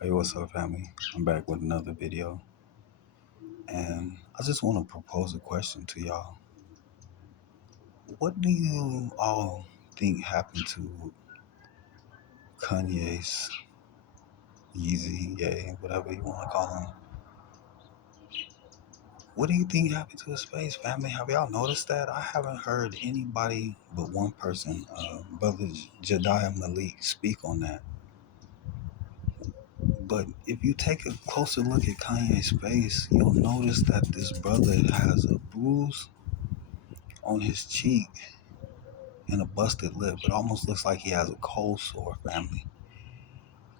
Hey, what's up, family? I'm back with another video, and I just want to propose a question to y'all. What do you all think happened to Kanye's Yeezy, Ye, whatever you want to call him? What do you think happened to his face, family? Have y'all noticed that? I haven't heard anybody but one person, Brother Jediah Malik, speak on that. But if you take a closer look at Kanye's face, you'll notice that this brother has a bruise on his cheek and a busted lip. It almost looks like he has a cold sore, family.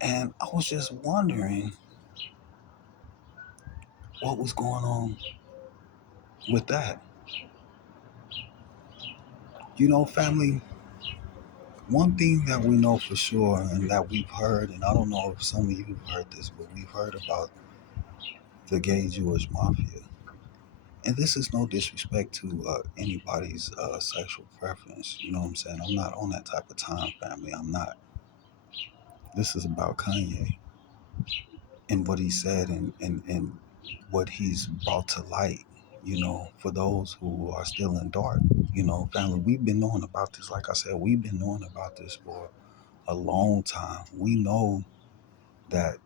And I was just wondering what was going on with that. Family, one thing that we know for sure and that we've heard, and I don't know if some of you have heard this, but we've heard about the gay Jewish mafia. And this is no disrespect to anybody's sexual preference. You know what I'm saying? I'm not on that type of time, family. I'm not. This is about Kanye and what he said and what he's brought to light, for those who are still in dark. Family, we've been knowing about this. Like I said, we've been knowing about this for a long time. We know that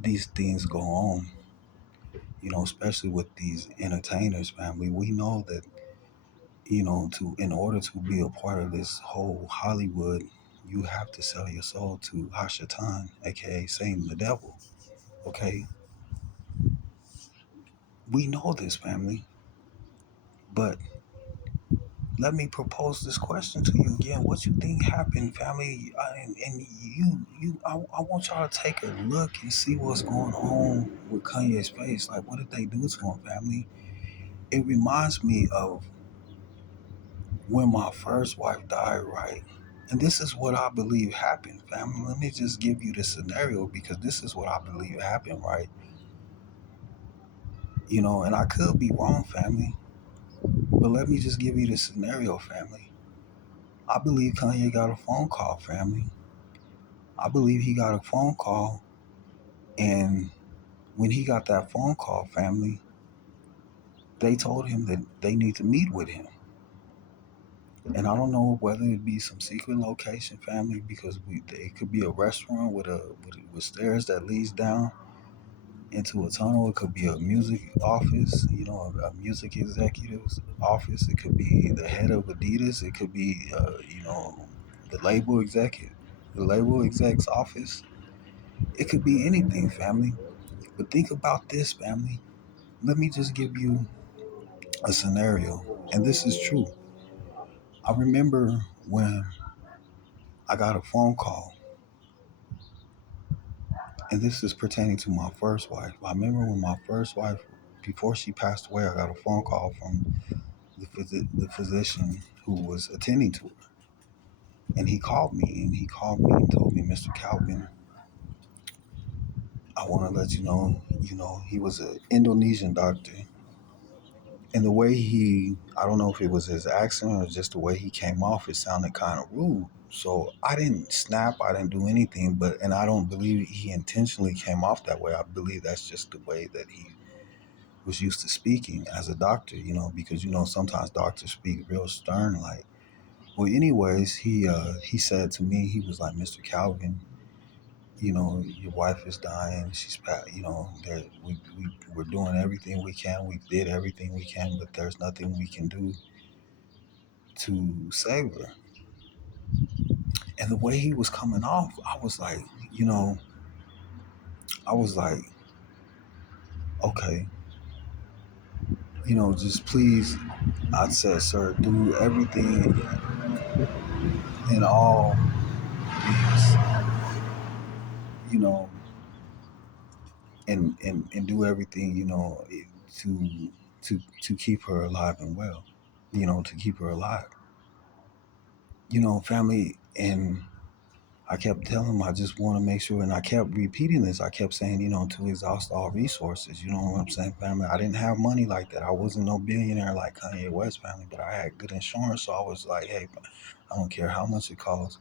these things go on, especially with these entertainers, family. We know that, to in order to be a part of this whole Hollywood, you have to sell your soul to Hashatan, aka Satan the devil. Okay? We know this, family. But let me propose this question to you again. What you think happened, family? I want y'all to take a look and see what's going on with Kanye's face. Like, what did they do to him, family? It reminds me of when my first wife died, right? And this is what I believe happened, family. Let me just give you the scenario because this is what I believe happened, right? And I could be wrong, family, but let me just give you the scenario, family. I believe Kanye got a phone call, family. I believe he got a phone call, and when he got that phone call, family, they told him that they need to meet with him. And I don't know whether it be some secret location, family, because it could be a restaurant with stairs that leads down into a tunnel. It could be a music office, a music executive's office. It could be the head of Adidas. It could be, the the label exec's office. It could be anything, family. But think about this, family. Let me just give you a scenario, and this is true. I remember when I got a phone call, and this is pertaining to my first wife. I remember when my first wife, before she passed away, I got a phone call from the physician who was attending to her. And he called me and told me, Mr. Calvin, I want to let he was an Indonesian doctor. And the way I don't know if it was his accent or just the way he came off, it sounded kind of rude. So I didn't snap, I didn't do anything, and I don't believe he intentionally came off that way. I believe that's just the way that he was used to speaking as a doctor, because sometimes doctors speak real stern like. Well, anyways, he said to me, he was like, Mr. Calvin, your wife is dying. We're doing everything we can. We did everything we can, but there's nothing we can do to save her. And the way he was coming off, you know, I was like, okay, just please, I said, sir, do everything in all means, you know, and do everything, to to keep her alive and well, to keep her alive, family. And I kept telling him I just want to make sure, and I kept repeating this. I kept saying, to exhaust all resources. You know what I'm saying, family? I didn't have money like that. I wasn't no billionaire like Kanye West, family, but I had good insurance. So I was like, hey, I don't care how much it costs.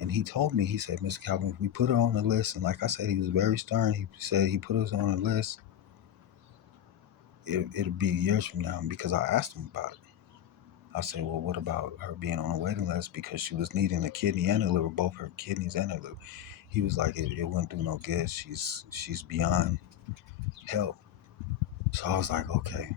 And he told me, he said, Mr. Calvin, if we put her on the list, and like I said, he was very stern. He said he put us on the list, it'll be years from now. Because I asked him about it. I said, well, what about her being on a waiting list because she was needing a kidney and a liver, both her kidneys and her liver. He was like, it wouldn't do no good. She's beyond help. So I was like, okay.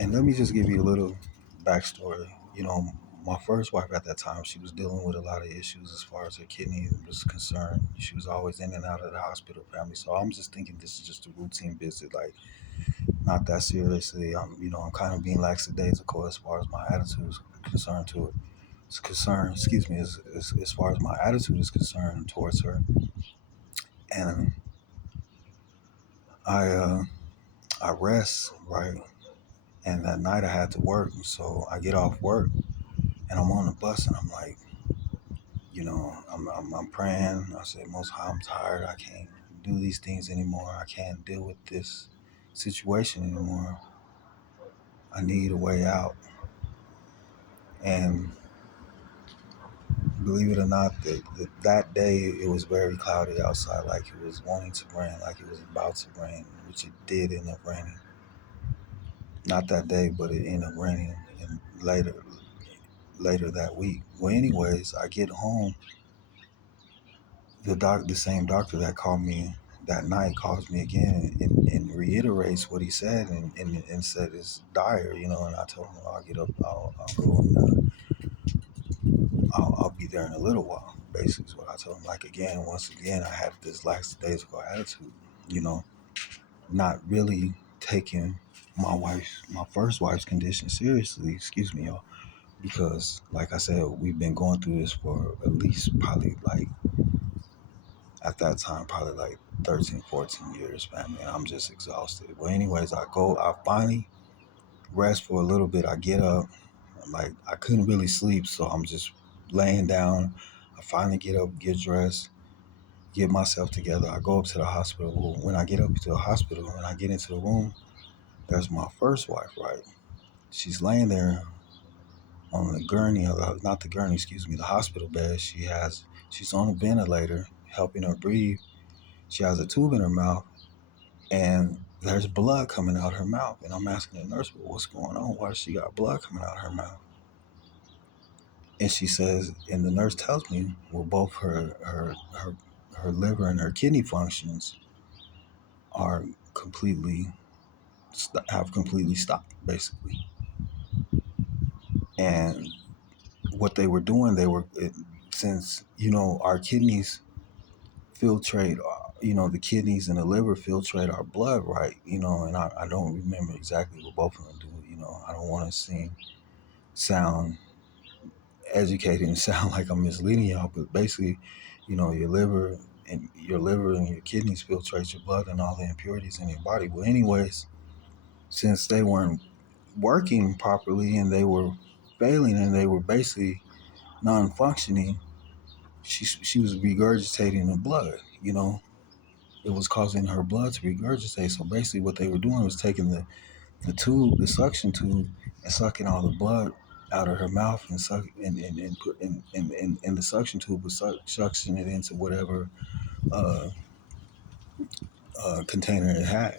And let me just give you a little backstory. You know, my first wife at that time, she was dealing with a lot of issues as far as her kidney was concerned. She was always in and out of the hospital, family. So I'm just thinking this is just a routine visit, like not that seriously. I'm kind of being lackadaisical as far as my attitude is concerned to it. It's concerned, excuse me, as far as my attitude is concerned towards her. And I I rest, right? And that night I had to work, so I get off work and I'm on the bus and I'm like, I'm praying. I said, Most High, I'm tired. I can't do these things anymore. I can't deal with this situation anymore. I need a way out. And believe it or not, that day it was very cloudy outside, like it was wanting to rain, like it was about to rain, which it did end up raining. Not that day, but it ended up raining and later that week. Well, anyways, I get home. The same doctor that called me that night calls me again and reiterates what he said and said it's dire, And I told him, I'll get up, I'll go and I'll be there in a little while. Basically, is what I told him. Like again, once again, I had this lackadaisical attitude, you know, not really taking my first wife's condition seriously. Excuse me, y'all, because like I said, we've been going through this for at least probably like at that time, probably like 13, 14 years, family, and I'm just exhausted. Well, anyways, I finally rest for a little bit. I get up, like I couldn't really sleep, so I'm just laying down. I finally get up, get dressed, get myself together. I go up to the hospital. Well, when I get up to the hospital, when I get into the room, there's my first wife, right? She's laying there on the gurney, not the gurney, excuse me, the hospital bed. She's on a ventilator, helping her breathe. She has a tube in her mouth, and there's blood coming out her mouth. And I'm asking the nurse, well, what's going on? Why does she got blood coming out her mouth? And she says, and the nurse tells me, well, both her liver and her kidney functions are have completely stopped, basically. And what they were doing, since our kidneys filtrate, the kidneys and the liver filtrate our blood, right? And I don't remember exactly what both of them do. I don't want to sound educated and sound like I'm misleading y'all, but basically, your liver and your kidneys filtrate your blood and all the impurities in your body. Well, anyways, since they weren't working properly and they were failing and they were basically non-functioning, she was regurgitating the blood. It was causing her blood to regurgitate. So basically, what they were doing was taking the tube, the suction tube, and sucking all the blood out of her mouth and suck and put in the suction tube was suction it into whatever uh, container it had.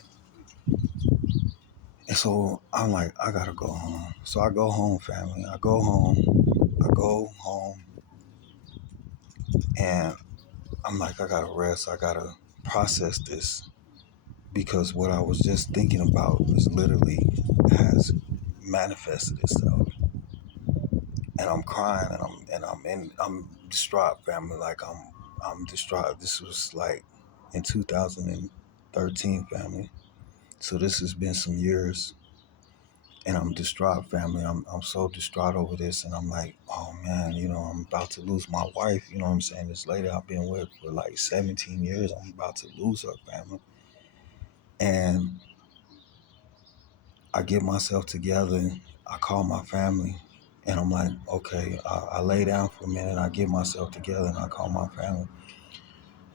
And so I'm like, I gotta go home. So I go home, family. I go home, and I'm like, I gotta rest. I gotta process this because what I was just thinking about is literally has manifested itself. And I'm crying and I'm distraught, family. Like I'm distraught. This was like in 2013, family. So this has been some years, and I'm distraught, family. I'm so distraught over this, and I'm like, oh man, I'm about to lose my wife. You know what I'm saying? This lady I've been with for like 17 years, I'm about to lose her, family. And I get myself together. I call my family, and I'm like, okay. I lay down for a minute. I get myself together, and I call my family.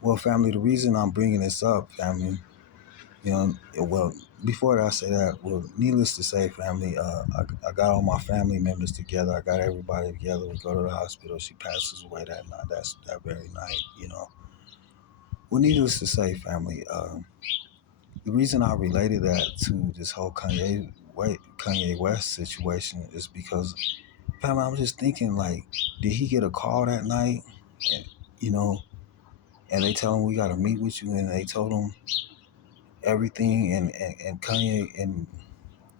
Well, family, the reason I'm bringing this up, family, You know, well, before I say that, well, needless to say, family, I got all my family members together. I got everybody together. We go to the hospital. She passes away that night. That's that very night. You know. Well, needless to say, family, the reason I related that to this whole Kanye West situation is because, family, I'm just thinking like, did he get a call that night? And, you know, and they tell him we got to meet with you, and they told him everything, and Kanye, and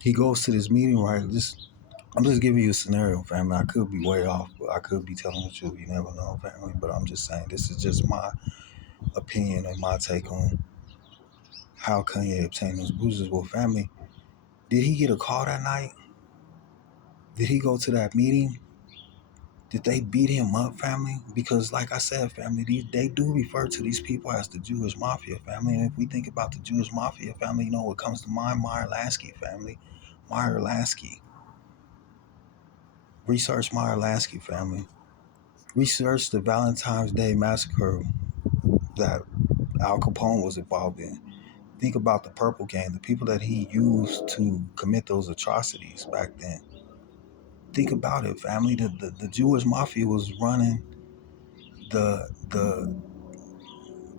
he goes to this meeting, right? I'm just giving you a scenario, family. I could be way off, but I could be telling the truth. You never know, family. But I'm just saying this is just my opinion and my take on how Kanye obtained those bruises. Well, family, did he get a call that night? Did he go to that meeting? Did they beat him up, family? Because, like I said, family, they do refer to these people as the Jewish Mafia, family. And if we think about the Jewish Mafia, family, you know what comes to mind? Meyer Lansky, family. Meyer Lansky. Research Meyer Lansky, family. Research the Valentine's Day massacre that Al Capone was involved in. Think about the Purple Gang, the people that he used to commit those atrocities back then. Think about it, family. The Jewish Mafia was running the the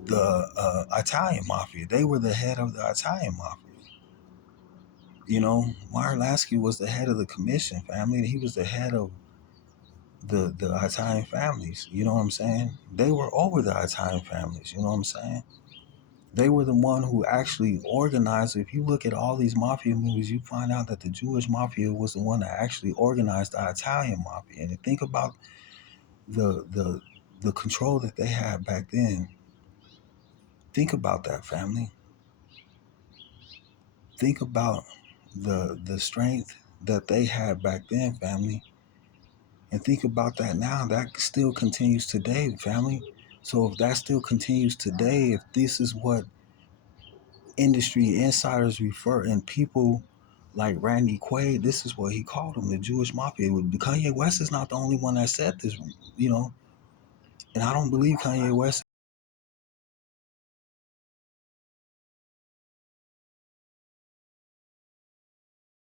the Italian Mafia. They were the head of the Italian Mafia. You know, Meyer Lansky was the head of the commission, family. He was the head of the Italian families. You know what I'm saying? They were over the Italian families. You know what I'm saying? They were the one who actually organized. If you look at all these mafia movies, you find out that the Jewish mafia was the one that actually organized the Italian mafia. And to think about the the the control that they had back then. Think about that, family. Think about the strength that they had back then, family. And think about that now. That still continues today, family. So if that still continues today, if this is what industry insiders refer and people like Randy Quaid, this is what he called them, the Jewish mafia. Kanye West is not the only one that said this, you know. And I don't believe Kanye West